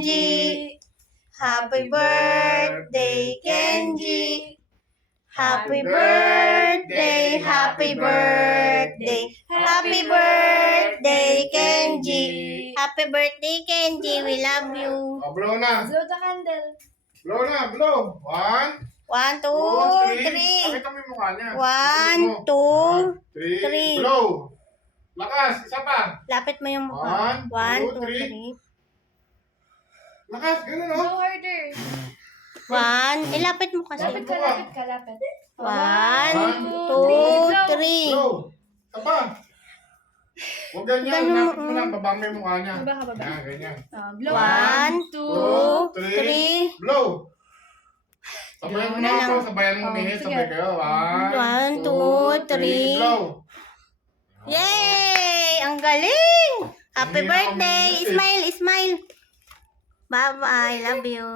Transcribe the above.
Kenji. Happy birthday, Kenji. Happy birthday, happy birthday. Happy birthday, Kenji. Happy birthday, Kenji. We love you. Oh, blow na. Blow the candle. Blow na, blow. 1, 1, 2, 3. Pakita mo yung mukha niya. 1, 2, 3. Blow. Lakas, isa pa. Lapit mo yung mukha. 1, 2, 3. Lakas, ganun Blow oh. harder. 1. Ilapit mo kasi. Lapit ka, lapit ka, lapit. 1, 2, 3. Blow. Isa pa. Huwag ganyan. Ganun, Lapit mo lang, babang mo yung mukha niya. Baba, baba. Yan, ganyan. Blow. 1, 2, 3. Blow. Sabayan mo Blow na na ito. lang. Sabayan mo minit. sige. Sabay kayo. 1, 2, 3. Blow. Yay! Ang galing! Happy Hindi na ako birthday! minit eh. Smile, smile. Bye-bye. Love you.